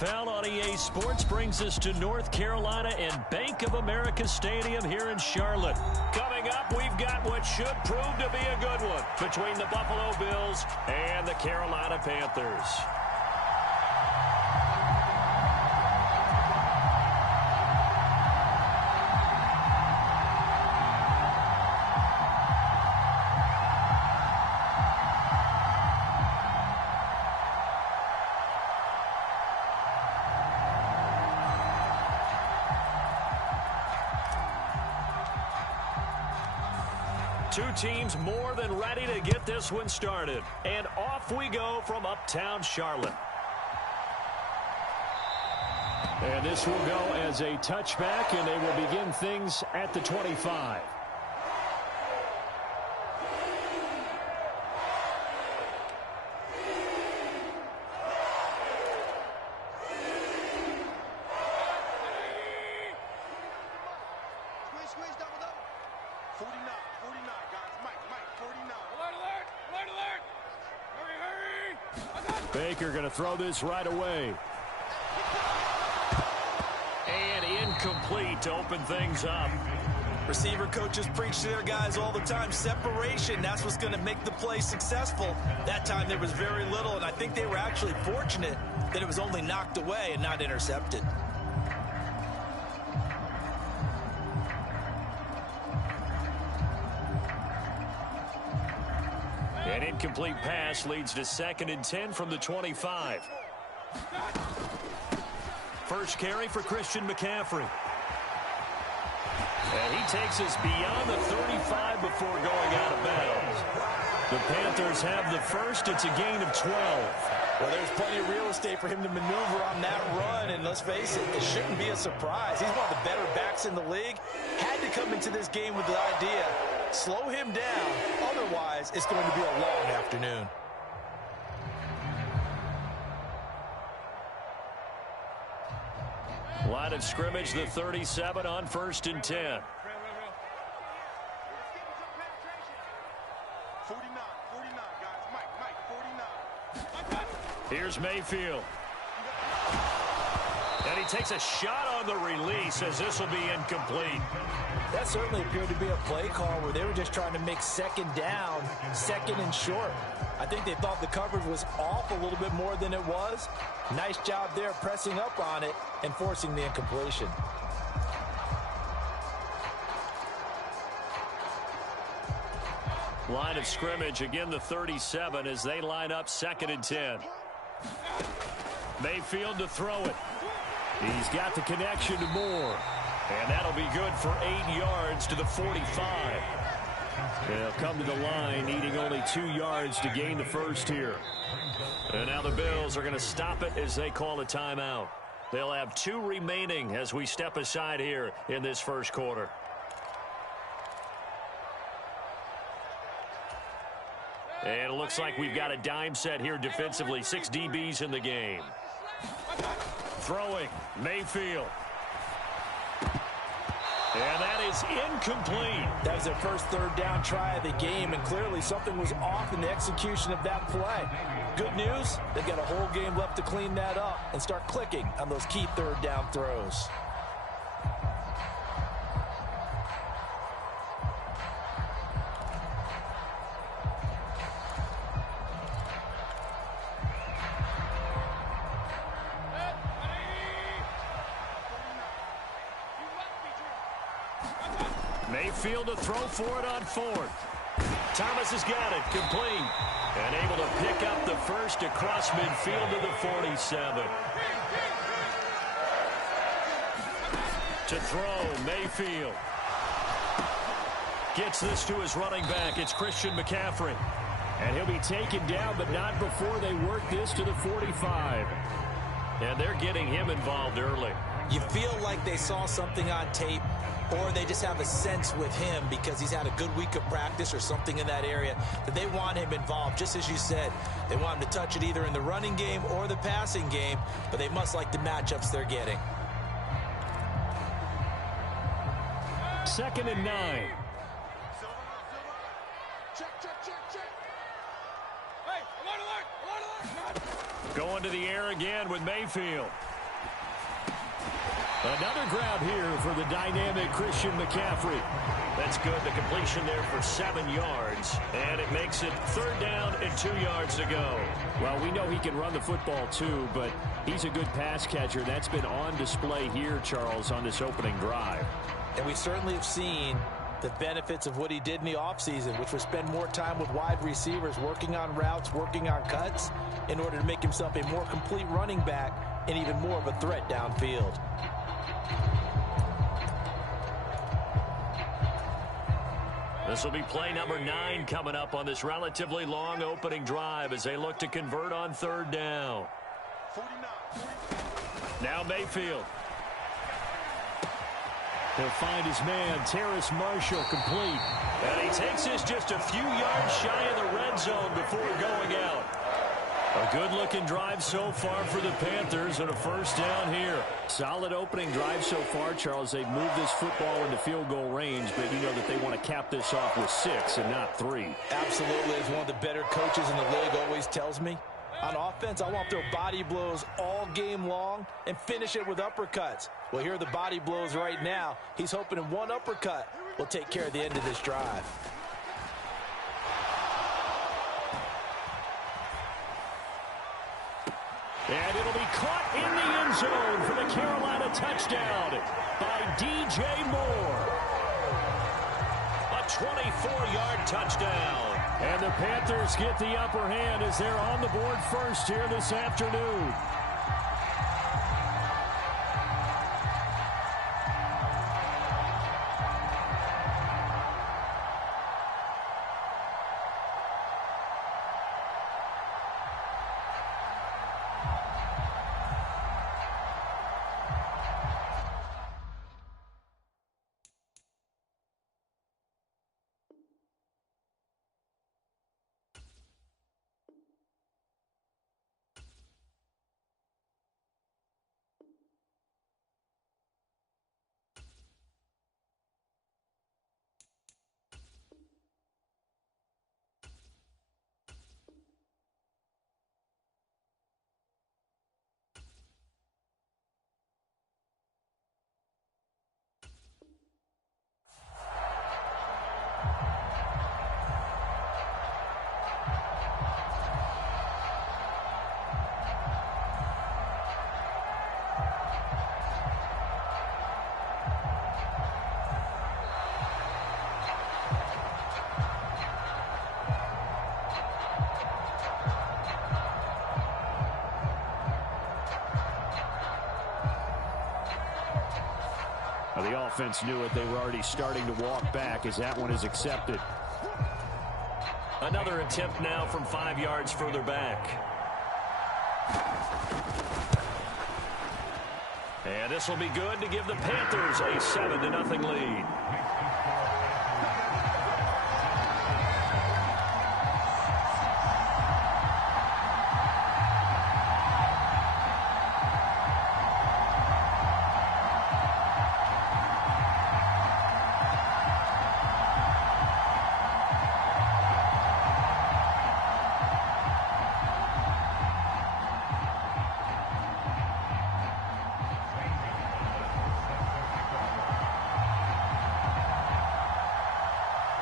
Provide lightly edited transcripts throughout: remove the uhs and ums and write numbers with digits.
NFL on EA Sports brings us to North Carolina and Bank of America Stadium here in Charlotte. Coming up, we've got what should prove to be a good one between the Buffalo Bills and the Carolina Panthers. Two teams more than ready to get this one started. And off we go from uptown Charlotte. And this will go as a touchback, and they will begin things at the 25. Baker going to throw this right away. And incomplete to open things up. Receiver coaches preach to their guys all the time. Separation, that's what's going to make the play successful. That time there was very little, and I think they were actually fortunate that it was only knocked away and not intercepted. An incomplete pass leads to 2nd and 10 from the 25. First carry for Christian McCaffrey. And he takes us beyond the 35 before going out of bounds. The Panthers have the first. It's a gain of 12. Well, there's plenty of real estate for him to maneuver on that run, and let's face it, it shouldn't be a surprise. He's one of the better backs in the league. Had to come into this game with the idea, slow him down, otherwise it's going to be a long afternoon. Line of scrimmage, the 37 on 1st and 10. 49, guys. Mike, 49. Here's Mayfield. And he takes a shot on the release as this will be incomplete. That certainly appeared to be a play call where they were just trying to make second down, 2nd and short. I think they thought the coverage was off a little bit more than it was. Nice job there pressing up on it and forcing the incompletion. Line of scrimmage, again the 37 as they line up 2nd and 10. Mayfield to throw it. He's got the connection to Moore. And that'll be good for 8 yards to the 45. They'll come to the line, needing only 2 yards to gain the first here. And now the Bills are going to stop it as they call a timeout. They'll have 2 remaining as we step aside here in this first quarter. And it looks like we've got a dime set here defensively. 6 DBs in the game. Throwing, Mayfield. And that is incomplete. That was their first 3rd down try of the game, and clearly something was off in the execution of that play. Good news, they've got a whole game left to clean that up and start clicking on those key 3rd down throws. Mayfield to throw for it on 4th. Thomas has got it, complete. And able to pick up the first across midfield to the 47. To throw, Mayfield. Gets this to his running back. It's Christian McCaffrey. And he'll be taken down, but not before they work this to the 45. And they're getting him involved early. You feel like they saw something on tape, or they just have a sense with him because he's had a good week of practice or something in that area that they want him involved. Just as you said, they want him to touch it either in the running game or the passing game, but they must like the matchups they're getting. 2nd and 9. Going to the air again with Mayfield. Another grab here for the dynamic Christian McCaffrey. That's good. The completion there for 7 yards. And it makes it 3rd down and 2 yards to go. Well, we know he can run the football too, but he's a good pass catcher. That's been on display here, Charles, on this opening drive. And we certainly have seen the benefits of what he did in the offseason, which was spend more time with wide receivers, working on routes, working on cuts, in order to make himself a more complete running back and even more of a threat downfield. This will be play number 9 coming up on this relatively long opening drive as they look to convert on 3rd down. 49. Now Mayfield. He'll find his man, Terrace Marshall, complete. And he takes this just a few yards shy of the red zone before going out. A good-looking drive so far for the Panthers and a 1st down here. Solid opening drive so far, Charles. They've moved this football into field goal range, but you know that they want to cap this off with 6 and not 3. Absolutely. As one of the better coaches in the league always tells me, on offense, I want to throw body blows all game long and finish it with uppercuts. Well, here are the body blows right now. He's hoping in one uppercut will take care of the end of this drive. And it'll be caught in the end zone for the Carolina touchdown by DJ Moore. A 24-yard touchdown. And the Panthers get the upper hand as they're on the board first here this afternoon. The offense knew it. They were already starting to walk back as that one is accepted. Another attempt now from 5 yards further back. And this will be good to give the Panthers a 7-0 lead.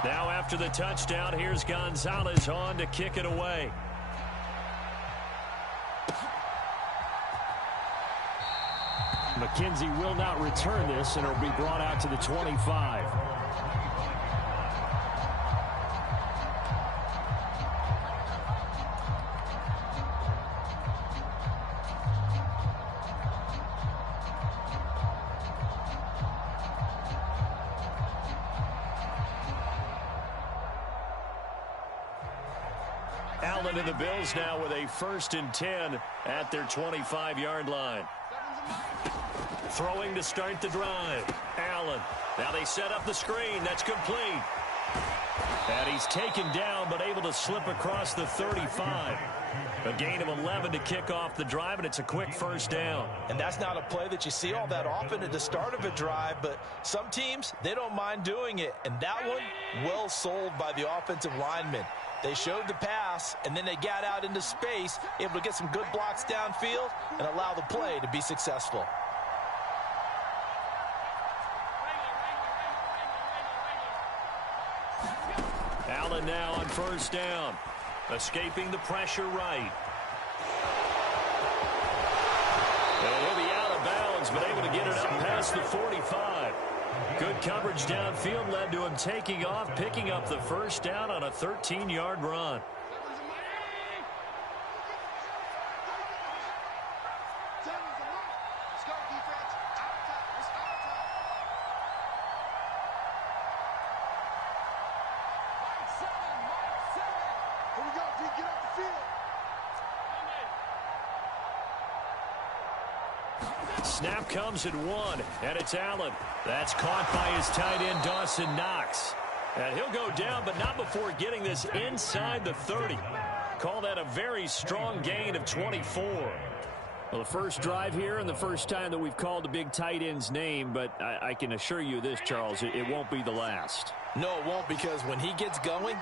Now after the touchdown, here's Gonzalez on to kick it away. McKenzie will not return this, and it'll be brought out to the 25. Allen and the Bills now with a 1st and 10 at their 25-yard line. Throwing to start the drive. Allen. Now they set up the screen. That's complete. And he's taken down but able to slip across the 35. A gain of 11 to kick off the drive, and it's a quick 1st down. And that's not a play that you see all that often at the start of a drive, but some teams, they don't mind doing it. And that one, well sold by the offensive lineman. They showed the pass, and then they got out into space, able to get some good blocks downfield and allow the play to be successful. Allen now on first down. Escaping the pressure right. And he'll be out of bounds, but able to get it up past the 45. Good coverage downfield led to him taking off, picking up the first down on a 13-yard run. Snap comes at 1, and it's Allen. That's caught by his tight end, Dawson Knox. And he'll go down, but not before getting this inside the 30. Call that a very strong gain of 24. Well, the first drive here and the first time that we've called the big tight end's name, but I can assure you this, Charles, it won't be the last. No, it won't, because when he gets going,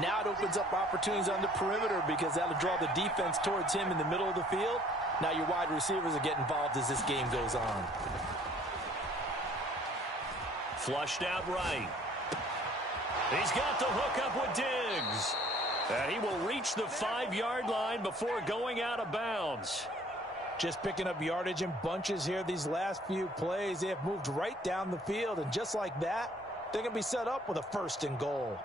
now it opens up opportunities on the perimeter because that'll draw the defense towards him in the middle of the field. Now your wide receivers will get involved as this game goes on. Flushed out right. He's got the hook up with Diggs. And he will reach the 5-yard line before going out of bounds. Just picking up yardage in bunches here these last few plays. They have moved right down the field, and just like that, they're going to be set up with a 1st and goal.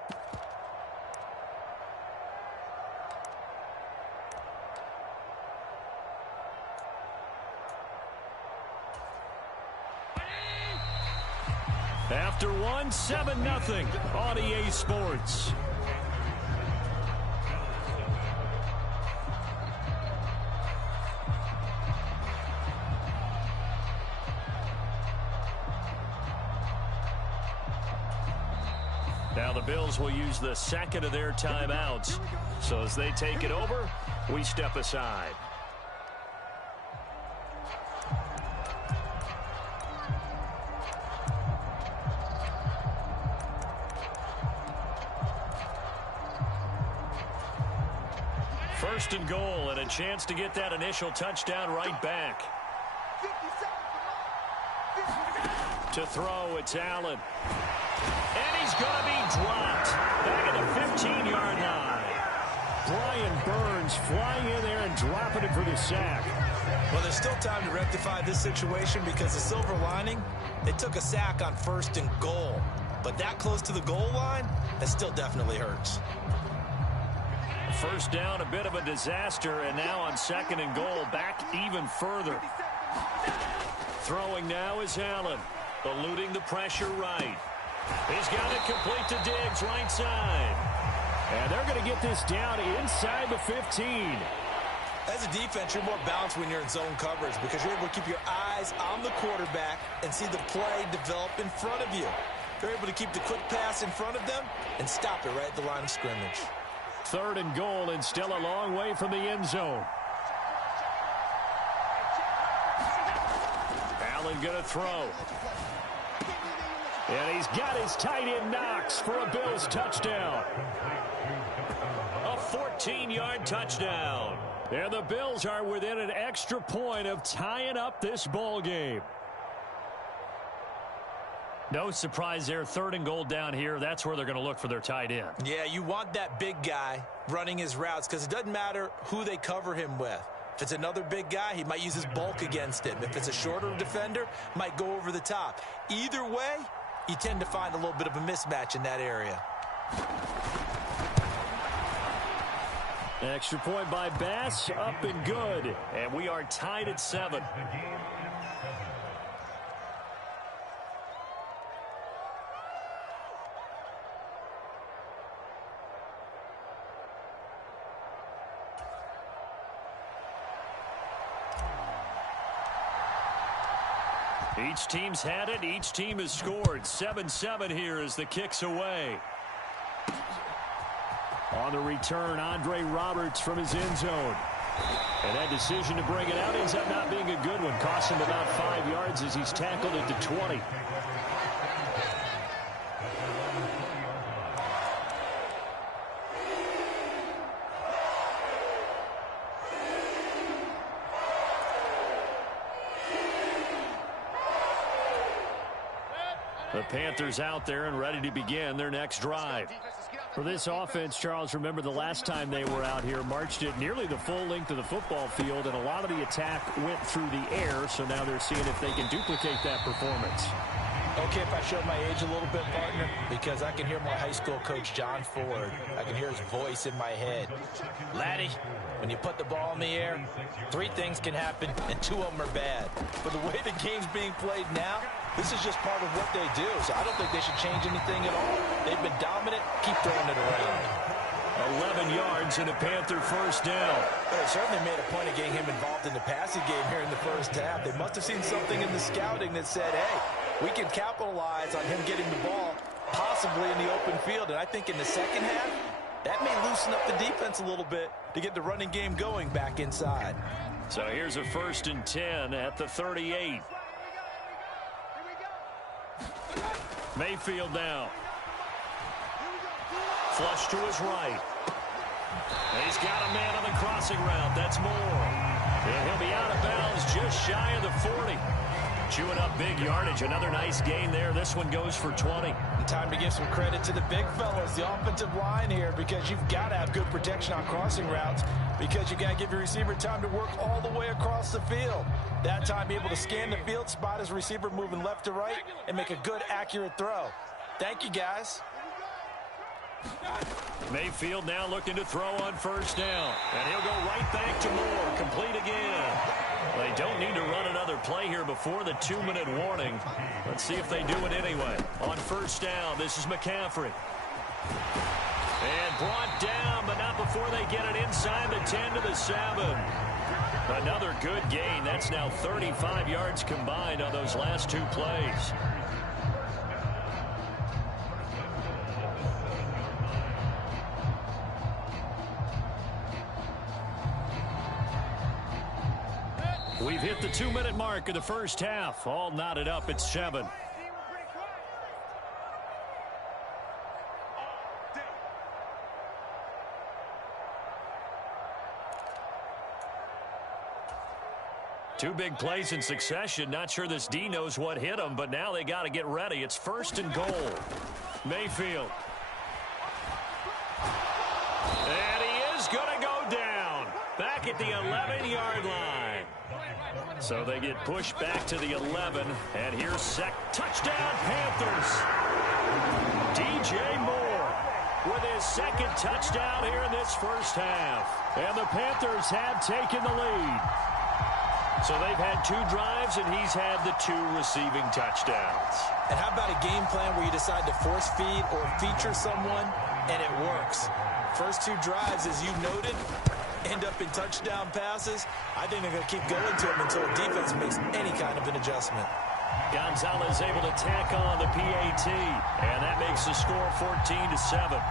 After 1, 7-0 on EA Sports. Now the Bills will use the second of their timeouts. So as they take it over, we step aside. First and goal, and a chance to get that initial touchdown right back. To throw, it's Allen. And he's going to be dropped back at the 15-yard line. Brian Burns flying in there and dropping it for the sack. Well, there's still time to rectify this situation because the silver lining, they took a sack on 1st and goal. But that close to the goal line, that still definitely hurts. First down, a bit of a disaster, and now on 2nd and goal, back even further. Throwing now is Allen, eluding the pressure right. He's got it complete to Diggs, right side. And they're going to get this down inside the 15. As a defense, you're more balanced when you're in zone coverage because you're able to keep your eyes on the quarterback and see the play develop in front of you. You're able to keep the quick pass in front of them and stop it right at the line of scrimmage. 3rd and goal, and still a long way from the end zone. Allen going to throw. And he's got his tight end Knox for a Bills touchdown. A 14-yard touchdown. And the Bills are within an extra point of tying up this ball game. No surprise there, 3rd and goal down here. That's where they're going to look for their tight end. Yeah, you want that big guy running his routes because it doesn't matter who they cover him with. If it's another big guy, he might use his bulk against him. If it's a shorter defender, might go over the top. Either way, you tend to find a little bit of a mismatch in that area. Extra point by Bass, up and good. And we are tied at 7. Each team's had it. Each team has scored. 7-7 here as the kick's away. On the return, Andre Roberts from his end zone. And that decision to bring it out ends up not being a good one. Cost him about 5 yards as he's tackled at the 20. The Panthers out there and ready to begin their next drive. For this offense, Charles, remember the last time they were out here, marched it nearly the full length of the football field, and a lot of the attack went through the air, so now they're seeing if they can duplicate that performance. Okay, if I showed my age a little bit, partner, because I can hear my high school coach, John Ford. I can hear his voice in my head. Laddie, when you put the ball in the air, 3 things can happen, and 2 of them are bad. But the way the game's being played now, this is just part of what they do, so I don't think they should change anything at all. They've been dominant. Keep throwing it around. 11 yards and a Panther first down. They certainly made a point of getting him involved in the passing game here in the first half. They must have seen something in the scouting that said, hey, we can capitalize on him getting the ball possibly in the open field. And I think in the second half, that may loosen up the defense a little bit to get the running game going back inside. So here's a 1st and 10 at the 38. Mayfield now. Flush to his right. And he's got a man on the crossing route. That's Moore. And he'll be out of bounds just shy of the 40. Chewing up big yardage. Another nice gain there. This one goes for 20. And time to give some credit to the big fellas, the offensive line here, because you've got to have good protection on crossing routes, because you've got to give your receiver time to work all the way across the field. That time, able to scan the field, spot his receiver moving left to right, and make a good, accurate throw. Thank you, guys. Mayfield now looking to throw on 1st down. And he'll go right back to Moore. Complete again. They don't need to run another play here before the 2-minute warning. Let's see if they do it anyway. On 1st down, this is McCaffrey. And brought down, but not before they get it inside the 10 to the 7. Another good gain. That's now 35 yards combined on those last 2 plays. We've hit the 2-minute mark of the first half. All knotted up at 7. Two big plays in succession. Not sure this D knows what hit him, but now they got to get ready. It's 1st and goal. Mayfield. And he is going to go down. Back at the 11-yard line. So they get pushed back to the 11. And here's touchdown Panthers. DJ Moore with his 2nd touchdown here in this first half. And the Panthers have taken the lead. So they've had 2 drives, and he's had the 2 receiving touchdowns. And how about a game plan where you decide to force feed or feature someone, and it works? First 2 drives, as you noted, end up in touchdown passes. I think they're going to keep going to them until the defense makes any kind of an adjustment. Gonzalez able to tack on the PAT, and that makes the score 14-7.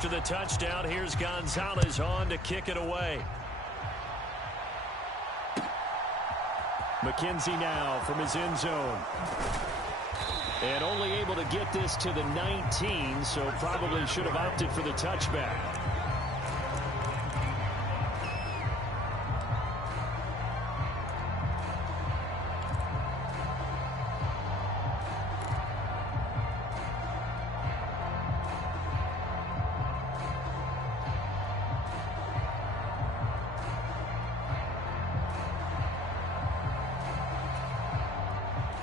After the touchdown, here's Gonzalez on to kick it away. McKenzie now from his end zone. And only able to get this to the 19, so probably should have opted for the touchback.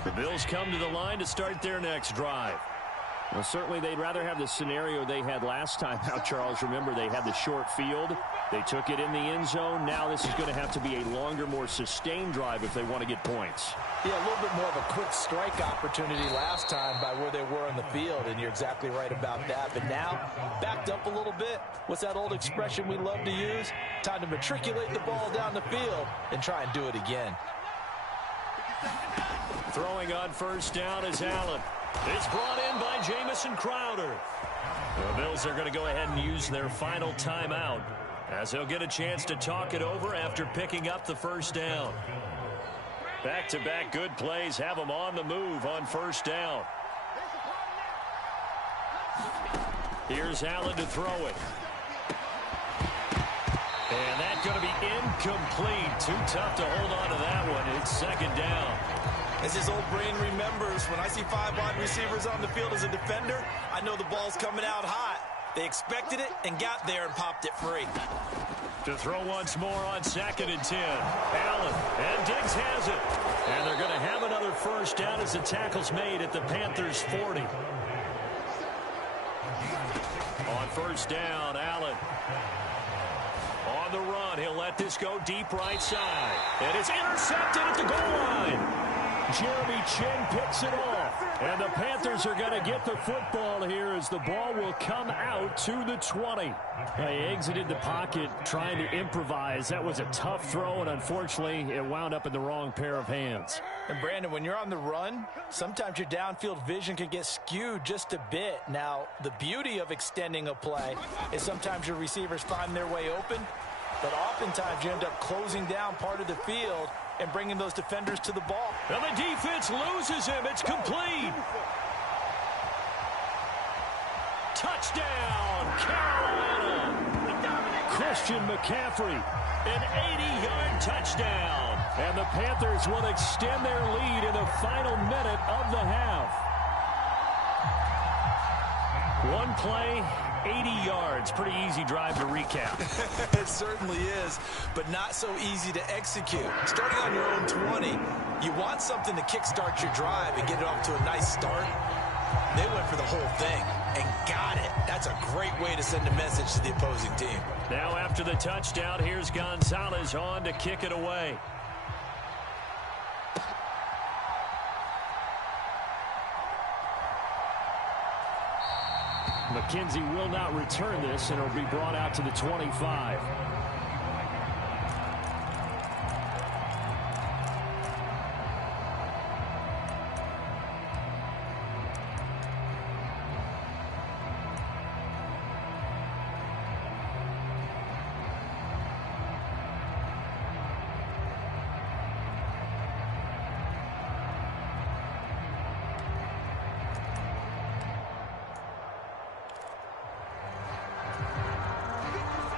The Bills come to the line to start their next drive. Well, certainly they'd rather have the scenario they had last time out, Charles. Remember, they had the short field. They took it in the end zone. Now this is going to have to be a longer, more sustained drive if they want to get points. Yeah, a little bit more of a quick strike opportunity last time by where they were on the field, and you're exactly right about that. But now, backed up a little bit. What's that old expression we love to use? Time to matriculate the ball down the field and try and do it again. Throwing on first down is Allen. It's brought in by Jamison Crowder. The Bills are going to go ahead and use their final timeout as they'll get a chance to talk it over after picking up the first down. Back-to-back good plays have them on the move on first down. Here's Allen to throw it. And that's going to be incomplete. Too tough to hold on to that one. It's second down. As his old brain remembers, when I see 5 wide receivers on the field as a defender, I know the ball's coming out hot. They expected it and got there and popped it free. To throw once more on 2nd and 10. Allen, and Diggs has it. And they're going to have another first down as the tackle's made at the Panthers' 40. On first down, Allen. On the run, he'll let this go deep right side. And it's intercepted at the goal line. Jeremy Chin picks it off. And the Panthers are going to get the football here as the ball will come out to the 20. They exited the pocket trying to improvise. That was a tough throw, and unfortunately, it wound up in the wrong pair of hands. And Brandon, when you're on the run, sometimes your downfield vision can get skewed just a bit. Now, the beauty of extending a play is sometimes your receivers find their way open, but oftentimes you end up closing down part of the field and bringing those defenders to the ball. And the defense loses him. It's complete. Touchdown, Carolina. Christian McCaffrey, an 80-yard touchdown. And the Panthers will extend their lead in the final minute of the half. One play, 80 yards. Pretty easy drive to recap. It certainly is, but not so easy to execute. Starting on your own 20, you want something to kickstart your drive and get it off to a nice start. They went for the whole thing and got it. That's a great way to send a message to the opposing team. Now after the touchdown, here's Gonzalez on to kick it away. McKenzie will not return this, and it'll be brought out to the 25.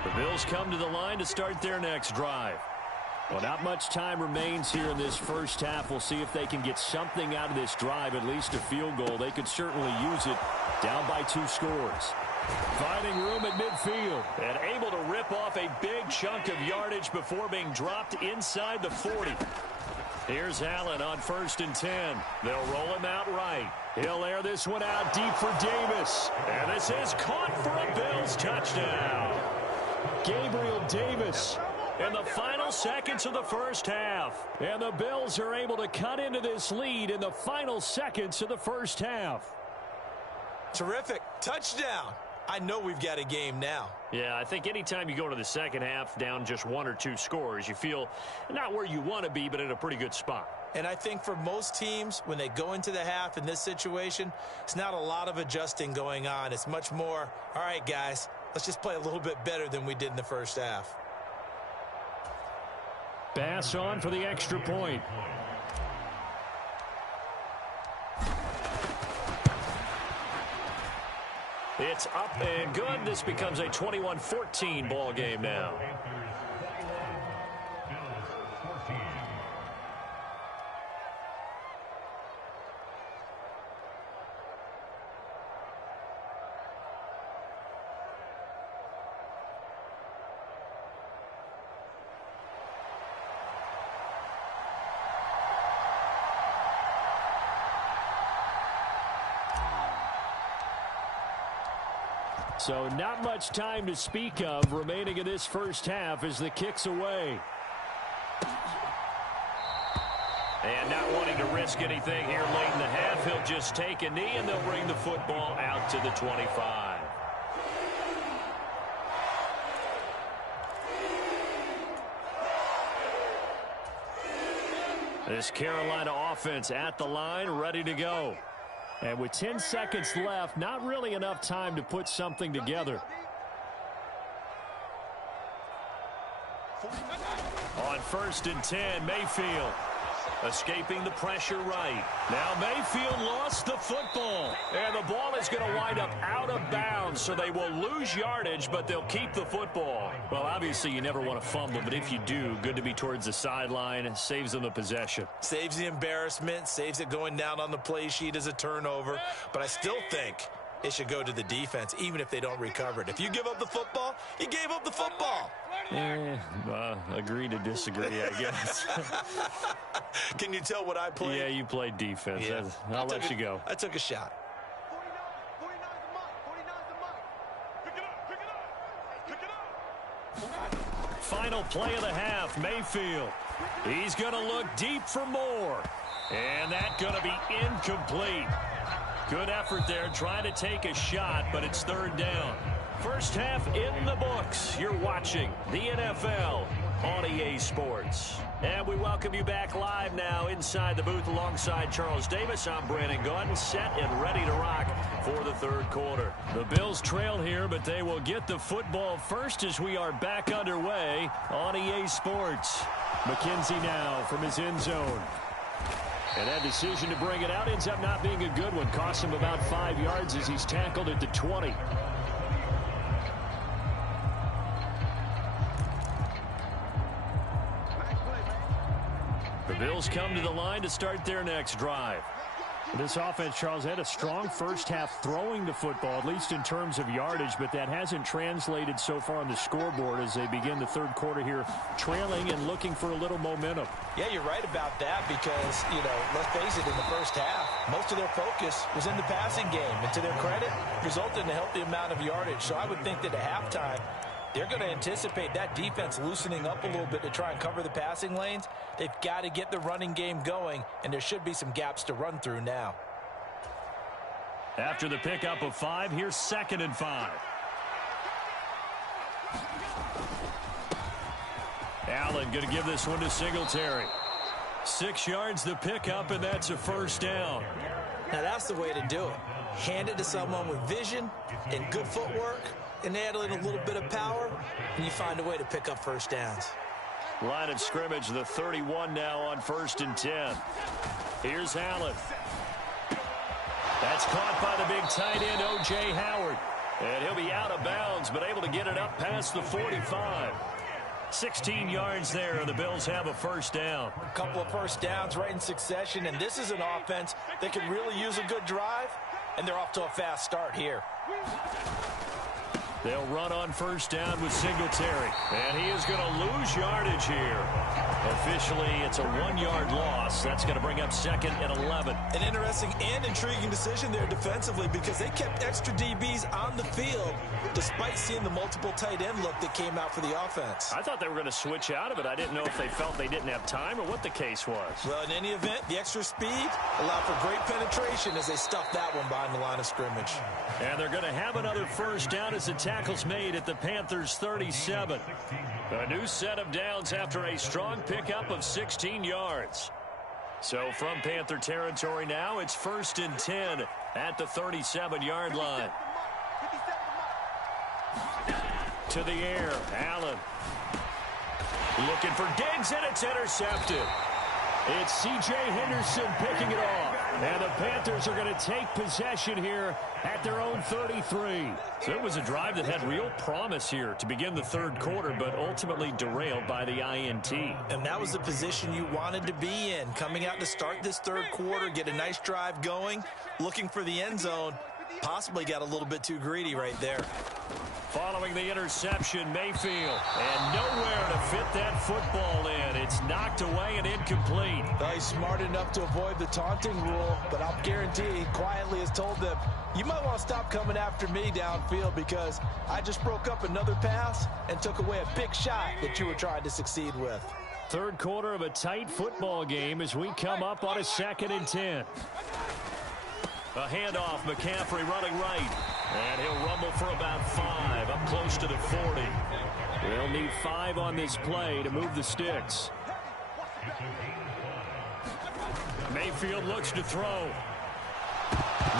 The Bills come to the line to start their next drive. Well, not much time remains here in this first half. We'll see if they can get something out of this drive, at least a field goal. They could certainly use it, down by 2 scores. Finding room at midfield and able to rip off a big chunk of yardage before being dropped inside the 40. Here's Allen on 1st and 10. They'll roll him out right. He'll air this one out deep for Davis. And this is caught for a Bills touchdown. Gabriel Davis in the final seconds of the first half. And the Bills are able to cut into this lead in the final seconds of the first half. Terrific. Touchdown. I know we've got a game now. Yeah, I think anytime you go to the second half down just 1 or 2 scores, you feel not where you want to be, but in a pretty good spot. And I think for most teams, when they go into the half in this situation, it's not a lot of adjusting going on. It's much more, all right, guys, let's just play a little bit better than we did in the first half. Bass on for the extra point. It's up and good. This becomes a 21-14 ball game now. So not much time to speak of remaining in this first half as the kick's away. And not wanting to risk anything here late in the half, he'll just take a knee and they'll bring the football out to the 25. This Carolina offense at the line, ready to go. And with 10 seconds left, not really enough time to put something together. On 1st and 10, Mayfield. Escaping the pressure right. Now Mayfield lost the football. And the ball is going to wind up out of bounds, so they will lose yardage, but they'll keep the football. Well, obviously you never want to fumble, but if you do, good to be towards the sideline. Saves them the possession. Saves the embarrassment, saves it going down on the play sheet as a turnover. But I still think it should go to the defense, even if they don't recover it. If you give up the football, you gave up the football. Agree to disagree, I guess. Can you tell what I played? Yeah, you played defense. Yeah. I'll let you go. I took a shot. 49's the mark. Final play of the half, Mayfield. He's going to look deep for more. And that's going to be incomplete. Good effort there, trying to take a shot, but it's third down. First half in the books. You're watching the NFL on EA Sports. And we welcome you back live now inside the booth alongside Charles Davis. I'm Brandon Gordon, set and ready to rock for the third quarter. The Bills trail here, but they will get the football first as we are back underway on EA Sports. McKenzie now from his end zone. And that decision to bring it out ends up not being a good one. Costs him about 5 yards as he's tackled at the 20. The Bills come to the line to start their next drive. This offense, Charles, had a strong first half throwing the football, at least in terms of yardage, but that hasn't translated so far on the scoreboard as they begin the third quarter here, trailing and looking for a little momentum. Yeah, you're right about that because, let's face it, in the first half, most of their focus was in the passing game. And to their credit, resulted in a healthy amount of yardage. So I would think that at halftime, they're going to anticipate that defense loosening up a little bit to try and cover the passing lanes. They've got to get the running game going, and there should be some gaps to run through now. After the pickup of 5, here's 2nd and 5. Allen going to give this one to Singletary. 6 yards the pickup, and that's a first down. Now that's the way to do it. Hand it to someone with vision and good footwork, and add in a little bit of power, and you find a way to pick up first downs. Line of scrimmage, the 31 now on 1st and 10. Here's Allen. That's caught by the big tight end, O.J. Howard. And he'll be out of bounds, but able to get it up past the 45. 16 yards there, and the Bills have a first down. A couple of first downs right in succession, and this is an offense that could really use a good drive, and they're off to a fast start here. They'll run on first down with Singletary. And he is going to lose yardage here. Officially, it's a 1-yard loss. That's going to bring up 2nd and 11. An interesting and intriguing decision there defensively because they kept extra DBs on the field despite seeing the multiple tight end look that came out for the offense. I thought they were going to switch out of it. I didn't know if they felt they didn't have time or what the case was. Well, in any event, the extra speed allowed for great penetration as they stuffed that one behind the line of scrimmage. And they're going to have another first down as the tackle's made at the Panthers' 37. A new set of downs after a strong pickup of 16 yards. So from Panther territory now, it's 1st and 10 at the 37-yard line. To the air, Allen. Looking for Diggs, and it's intercepted. It's C.J. Henderson picking it off. And the Panthers are going to take possession here at their own 33. So it was a drive that had real promise here to begin the third quarter, but ultimately derailed by the INT. And that was the position you wanted to be in. Coming out to start this third quarter, get a nice drive going, looking for the end zone. Possibly got a little bit too greedy right there. Following the interception, Mayfield. And nowhere to fit that football in. It's knocked away and incomplete. Well, he's smart enough to avoid the taunting rule, but I'll guarantee he quietly has told them, you might want to stop coming after me downfield because I just broke up another pass and took away a big shot that you were trying to succeed with. Third quarter of a tight football game as we come up on a 2nd and 10. A handoff, McCaffrey running right. And he'll rumble for about 5, up close to the 40. They'll need 5 on this play to move the sticks. Mayfield looks to throw.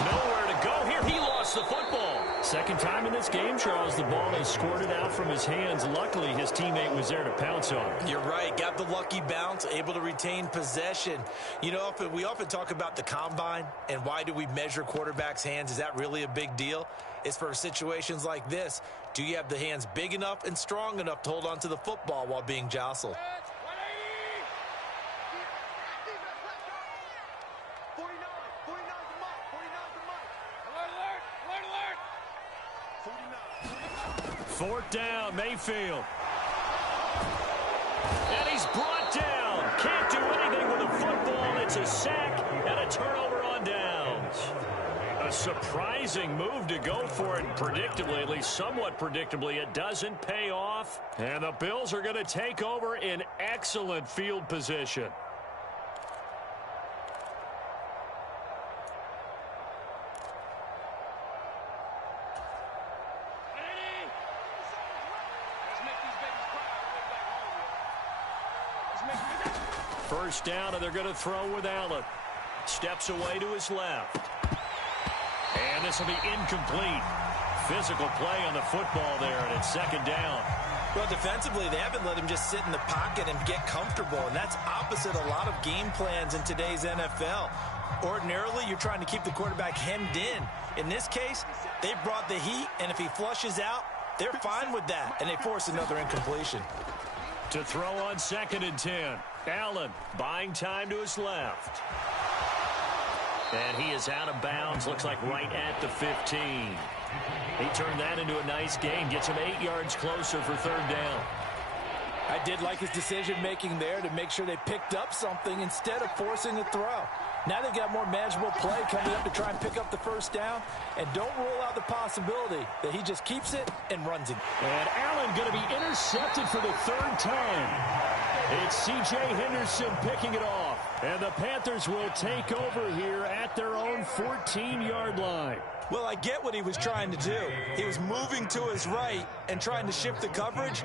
Nowhere to go here. He lost gets the football. Second time in this game, Charles, the ball has squirted out from his hands. Luckily, his teammate was there to pounce on it. You're right. Got the lucky bounce, able to retain possession. You know, we often talk about the combine and why do we measure quarterbacks' hands. Is that really a big deal? It's for situations like this. Do you have the hands big enough and strong enough to hold on to the football while being jostled? 4th down, Mayfield. And he's brought down. Can't do anything with a football. It's a sack and a turnover on downs. A surprising move to go for it, predictably, at least somewhat predictably. It doesn't pay off. And the Bills are going to take over in excellent field position. First down, and they're going to throw with Allen. Steps away to his left. And this will be incomplete. Physical play on the football there, and it's 2nd down. Well, defensively, they haven't let him just sit in the pocket and get comfortable, and that's opposite a lot of game plans in today's NFL. Ordinarily, you're trying to keep the quarterback hemmed in. In this case, they brought the heat, and if he flushes out, they're fine with that, and they force another incompletion. To throw on 2nd and 10. Allen buying time to his left. And he is out of bounds, looks like right at the 15. He turned that into a nice gain, gets him 8 yards closer for 3rd down. I did like his decision-making there to make sure they picked up something instead of forcing a throw. Now they've got more manageable play coming up to try and pick up the 1st down. And don't rule out the possibility that he just keeps it and runs it. And Allen going to be intercepted for the 3rd time. It's C.J. Henderson picking it off. And the Panthers will take over here at their own 14-yard line. Well, I get what he was trying to do. He was moving to his right and trying to shift the coverage.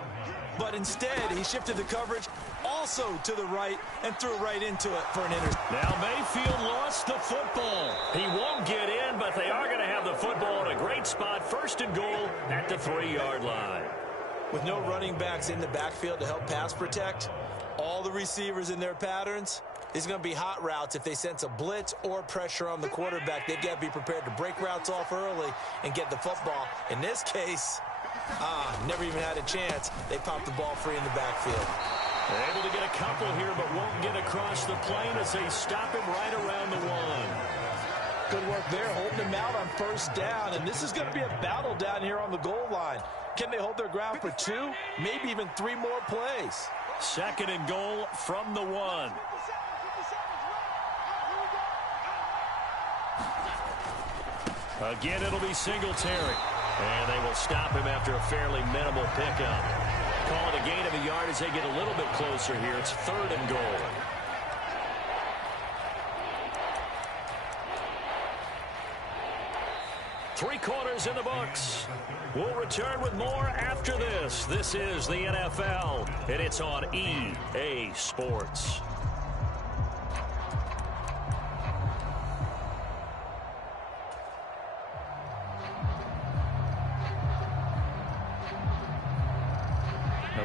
But instead, he shifted the coverage also to the right and threw right into it for an interception. Now Mayfield lost the football. He won't get in, but they are going to have the football in a great spot. 1st and goal at the 3-yard line. With no running backs in the backfield to help pass protect, all the receivers in their patterns, these are going to be hot routes if they sense a blitz or pressure on the quarterback. They've got to be prepared to break routes off early and get the football. In this case, never even had a chance. They popped the ball free in the backfield. They're able to get a couple here, but won't get across the plane as they stop him right around the 1. Good work there, holding him out on 1st down. And this is going to be a battle down here on the goal line. Can they hold their ground for 2, maybe even 3 more plays? 2nd and goal from the 1. Again, it'll be Singletary. And they will stop him after a fairly minimal pickup. Call it a gain of a yard as they get a little bit closer here. It's 3rd and goal. Three quarters in the books. We'll return with more after this. This is the NFL, and it's on EA Sports.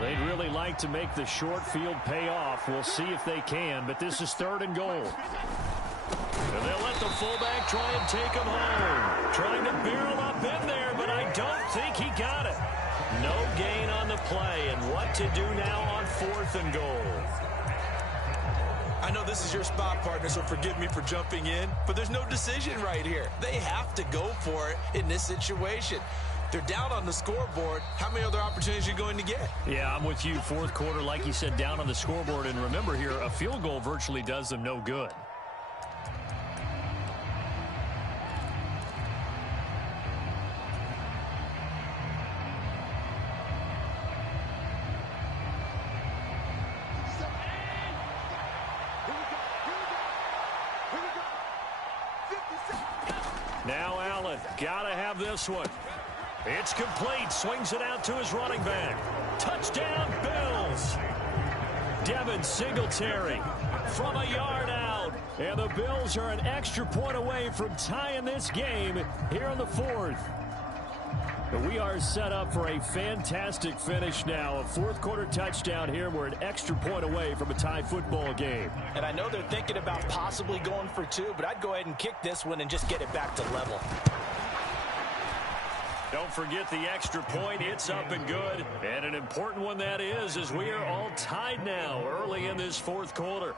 They'd really like to make the short field pay off. We'll see if they can, but this is 3rd and goal. And they'll let the fullback try and take him home. Trying to barrel up in there, but I don't think he got it. No gain on the play, and what to do now on 4th and goal. I know this is your spot, partner, so forgive me for jumping in, but there's no decision right here. They have to go for it in this situation. They're down on the scoreboard. How many other opportunities are you going to get? Yeah, I'm with you. 4th quarter, like you said, down on the scoreboard. And remember here, a field goal virtually does them no good. Now Allen, gotta have this one. It's complete. Swings it out to his running back. Touchdown, Bills. Devin Singletary from a yard out. And the Bills are an extra point away from tying this game here in the fourth. But we are set up for a fantastic finish now. A fourth-quarter touchdown here. We're an extra point away from a tie football game. And I know they're thinking about possibly going for two, but I'd go ahead and kick this one and just get it back to level. Don't forget the extra point. It's up and good. And an important one that is, as we are all tied now early in this fourth quarter.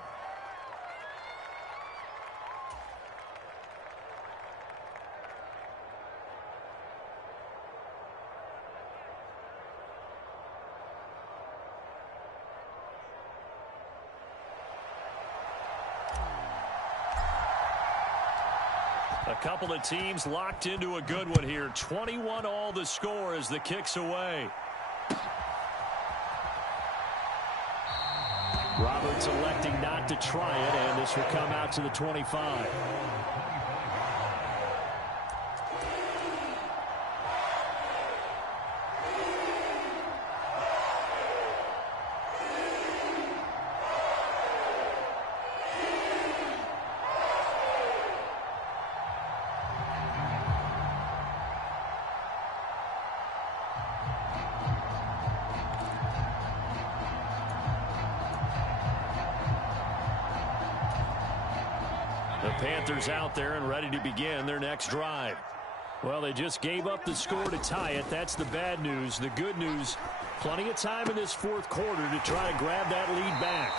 A couple of teams locked into a good one here. 21 all the score as the kick's away. Roberts electing not to try it, and this will come out to the 25. The Panthers out there and ready to begin their next drive. Well, they just gave up the score to tie it. That's the bad news. The good news, plenty of time in this fourth quarter to try to grab that lead back.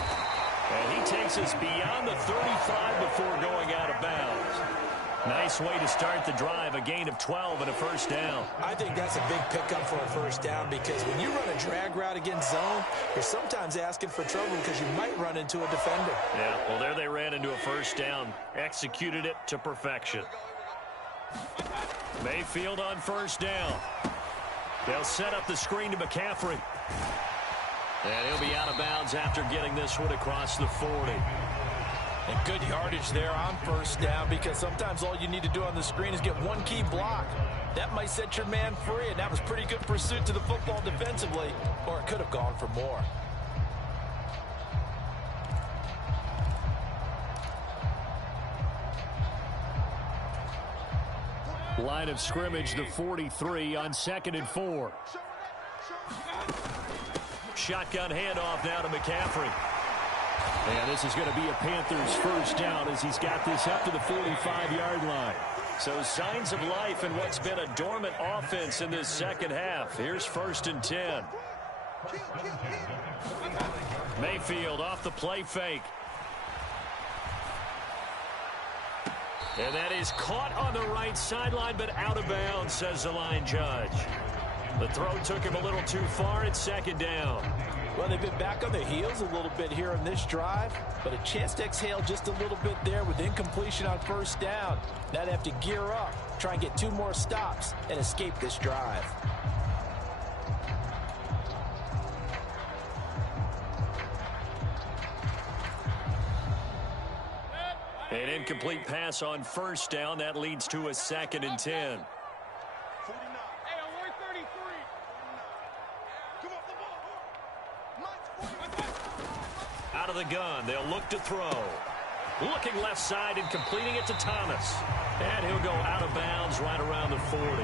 And he takes us beyond the 35 before going out of bounds. Nice way to start the drive, a gain of 12 and a first down. I think that's a big pickup for a first down because when you run a drag route against zone, you're sometimes asking for trouble because you might run into a defender. Yeah, well, there they ran into a first down, executed it to perfection. Mayfield on first down. They'll set up the screen to McCaffrey. And he'll be out of bounds after getting this one across the 40. And good yardage there on first down because sometimes all you need to do on the screen is get one key block. That might set your man free, and that was pretty good pursuit to the football defensively, or it could have gone for more. Line of scrimmage, the 43 on 2nd and 4. Shotgun handoff now to McCaffrey. And this is going to be a Panthers first down as he's got this up to the 45-yard line. So signs of life in what's been a dormant offense in this second half. Here's 1st and 10. Mayfield off the play fake. And that is caught on the right sideline, but out of bounds, says the line judge. The throw took him a little too far. It's 2nd down. Well, they've been back on their heels a little bit here on this drive, but a chance to exhale just a little bit there with incompletion on first down. Now they have to gear up, try and get 2 more stops, and escape this drive. An incomplete pass on first down. That leads to a 2nd and 10. Out of the gun, they'll look to throw. Looking left side and completing it to Thomas. And he'll go out of bounds right around the 40.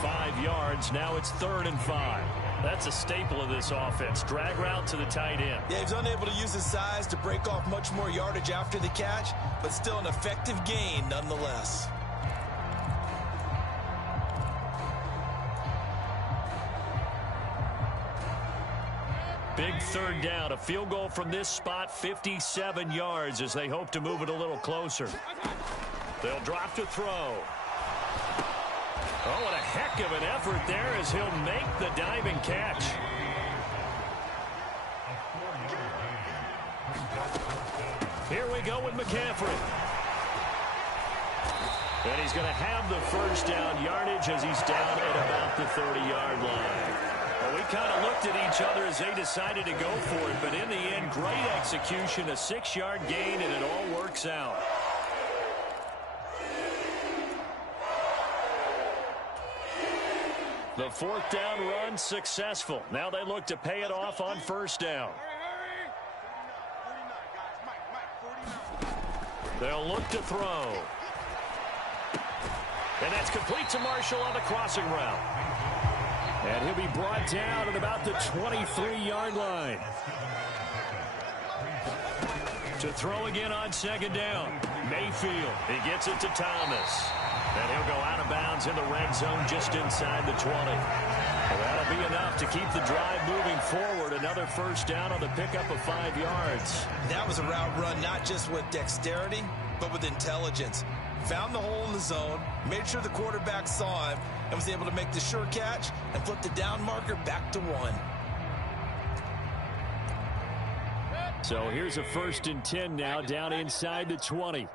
5 yards, now it's 3rd and 5. That's a staple of this offense. Drag route to the tight end. Yeah, he's unable to use his size to break off much more yardage after the catch, but still an effective gain nonetheless. Big 3rd down, a field goal from this spot, 57 yards as they hope to move it a little closer. They'll drop to throw. Oh, what a heck of an effort there as he'll make the diving catch. Here we go with McCaffrey. And he's going to have the first down yardage as he's down at about the 30-yard line. Well, we kind of looked at each other as they decided to go for it, but in the end, great execution, a 6-yard gain, and it all works out. The 4th down run successful. Now they look to pay it off on first down. They'll look to throw. And that's complete to Marshall on the crossing route. And he'll be brought down at about the 23-yard line. To throw again on second down. Mayfield, he gets it to Thomas. And he'll go out of bounds in the red zone just inside the 20. Well, that'll be enough to keep the drive moving forward. Another first down on the pickup of 5 yards. That was a route run not just with dexterity, but with intelligence. Found the hole in the zone, made sure the quarterback saw him, and was able to make the sure catch and flip the down marker back to 1. So here's a 1st and 10 now down inside the 20.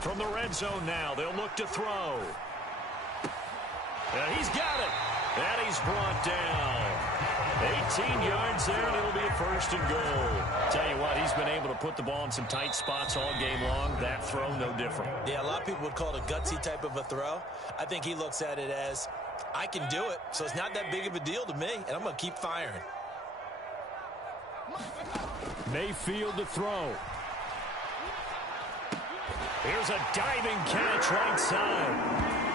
From the red zone now, they'll look to throw. And he's got it. And he's brought down. 18 yards there, and it'll be a 1st and goal. Tell you what, he's been able to put the ball in some tight spots all game long. That throw, no different. Yeah, a lot of people would call it a gutsy type of a throw. I think he looks at it as, I can do it, so it's not that big of a deal to me, and I'm going to keep firing. Mayfield to throw. Here's a diving catch right side.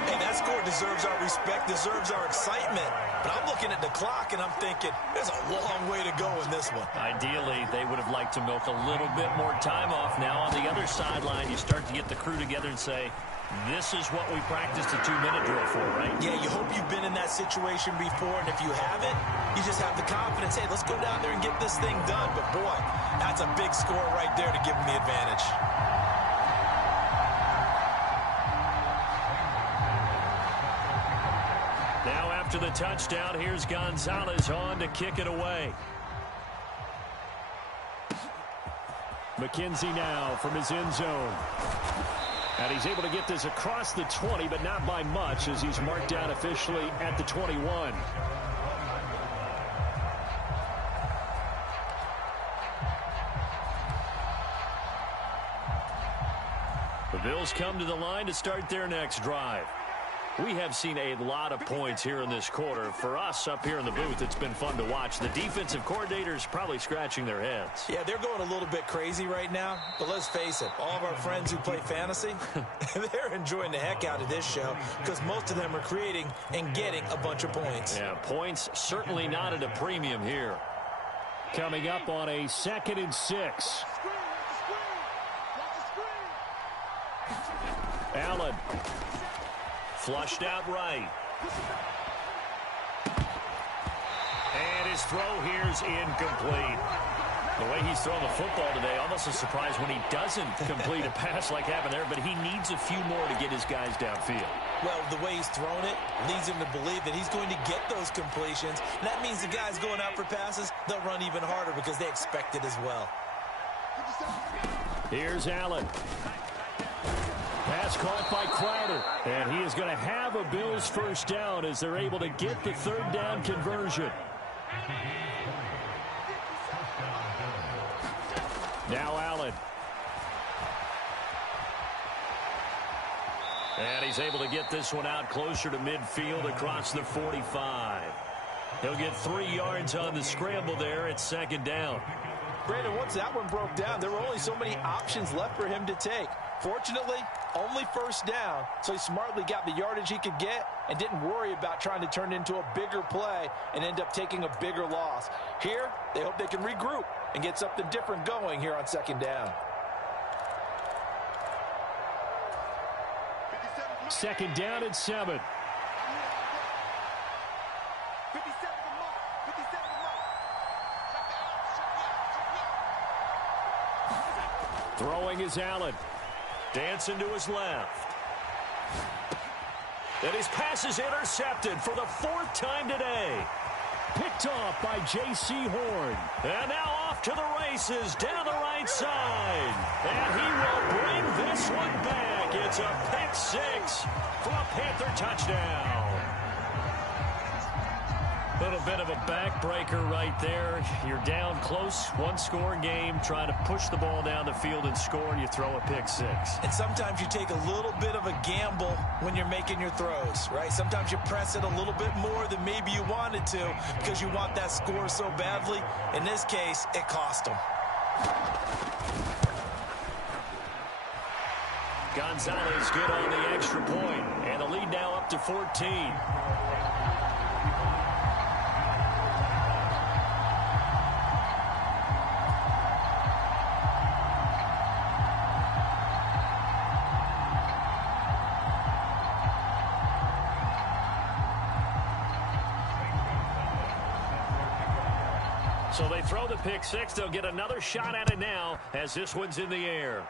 Hey, that score deserves our respect, deserves our excitement. But I'm looking at the clock, and I'm thinking, there's a long way to go in this one. Ideally, they would have liked to milk a little bit more time off. Now, on the other sideline, you start to get the crew together and say, this is what we practiced a 2-minute drill for, right? Yeah, you hope you've been in that situation before, and if you haven't, you just have the confidence, hey, let's go down there and get this thing done. But, boy, that's a big score right there to give them the advantage. Now after the touchdown, here's Gonzalez on to kick it away. McKenzie now from his end zone. And he's able to get this across the 20, but not by much as he's marked down officially at the 21. The Bills come to the line to start their next drive. We have seen a lot of points here in this quarter. For us up here in the booth, it's been fun to watch. The defensive coordinators probably scratching their heads. Yeah, they're going a little bit crazy right now. But let's face it, all of our friends who play fantasy, they're enjoying the heck out of this show because most of them are creating and getting a bunch of points. Yeah, points certainly not at a premium here. Coming up on a 2nd and 6. Allen. Flushed out right. And his throw here's incomplete. The way he's throwing the football today, almost a surprise when he doesn't complete a pass like happened there, but he needs a few more to get his guys downfield. Well, the way he's thrown it leads him to believe that he's going to get those completions. And that means the guys going out for passes, they'll run even harder because they expect it as well. Here's Allen. Pass caught by Crowder. And he is going to have a Bills first down as they're able to get the 3rd down conversion. Now Allen. And he's able to get this one out closer to midfield across the 45. He'll get 3 yards on the scramble there at 2nd down. Brandon, once that one broke down, there were only so many options left for him to take. Fortunately, only 1st down, so he smartly got the yardage he could get and didn't worry about trying to turn it into a bigger play and end up taking a bigger loss. Here, they hope they can regroup and get something different going here on 2nd down. 2nd down and 7. Throwing is Allen. Dancing to his left. And his pass is intercepted for the 4th time today. Picked off by J.C. Horn. And now off to the races down the right side. And he will bring this one back. It's a pick 6 for a Panther touchdown. Little bit of a backbreaker right there. You're down close, one-score game, trying to push the ball down the field and score, and you throw a pick six. And sometimes you take a little bit of a gamble when you're making your throws, right? Sometimes you press it a little bit more than maybe you wanted to because you want that score so badly. In this case, it cost them. Gonzalez good on the extra point, and the lead now up to 14. So they throw the pick six. They'll get another shot at it now as this one's in the air.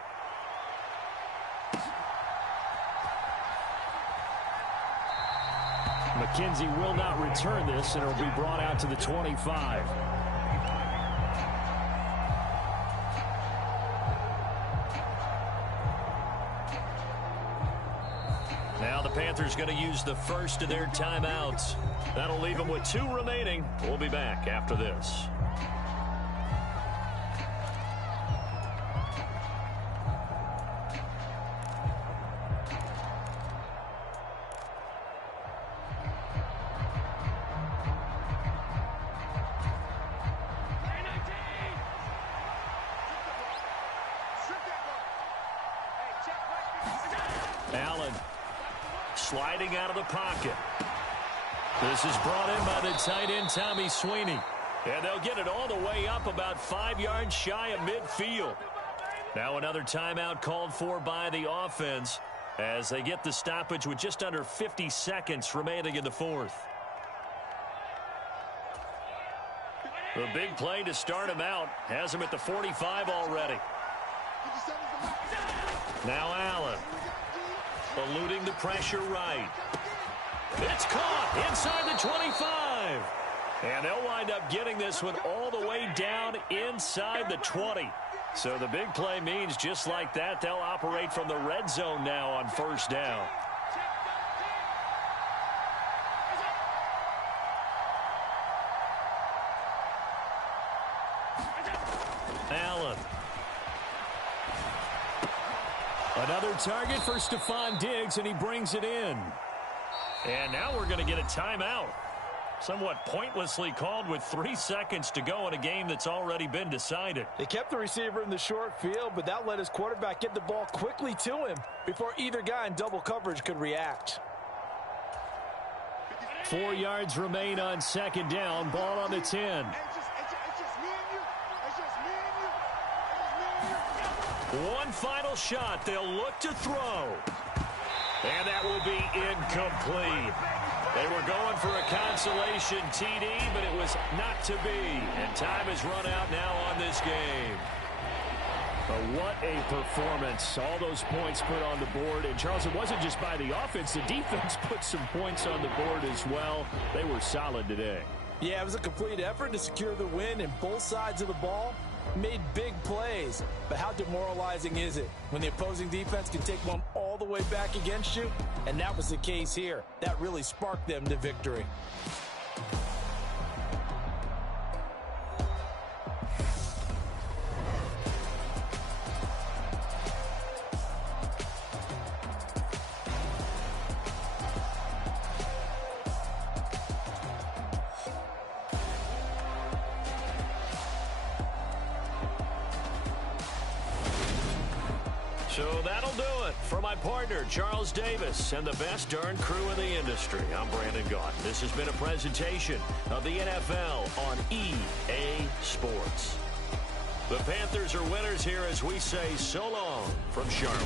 McKenzie will not return this, and it'll be brought out to the 25. Now the Panthers going to use the first of their timeouts. That'll leave them with 2 remaining. We'll be back after this. Allen sliding out of the pocket. This is brought in by the tight end, Tommy Sweeney. And they'll get it all the way up about 5 yards shy of midfield. Now another timeout called for by the offense as they get the stoppage with just under 50 seconds remaining in the fourth. The big play to start him out has him at the 45 already. Now Allen eluding the pressure right. It's caught inside the 25. And they'll wind up getting this one all the way down inside the 20. So the big play means just like that, they'll operate from the red zone now on first down. Allen. Another target for Stephon Diggs, and he brings it in. And now we're going to get a timeout. Somewhat pointlessly called with 3 seconds to go in a game that's already been decided. They kept the receiver in the short field, but that let his quarterback get the ball quickly to him before either guy in double coverage could react. 4 yards remain on second down. Ball on the 10. One final shot. They'll look to throw. And that will be incomplete. They were going for a consolation TD, but it was not to be. And time has run out now on this game. But what a performance. All those points put on the board. And, Charles, it wasn't just by the offense. The defense put some points on the board as well. They were solid today. Yeah, it was a complete effort to secure the win, and both sides of the ball made big plays. But how demoralizing is it when the opposing defense can take one all the way back against you? And that was the case here. That really sparked them to victory. So that'll do it for my partner, Charles Davis, and the best darn crew in the industry. I'm Brandon Gaughan. This has been a presentation of the NFL on EA Sports. The Panthers are winners here as we say so long from Charlotte.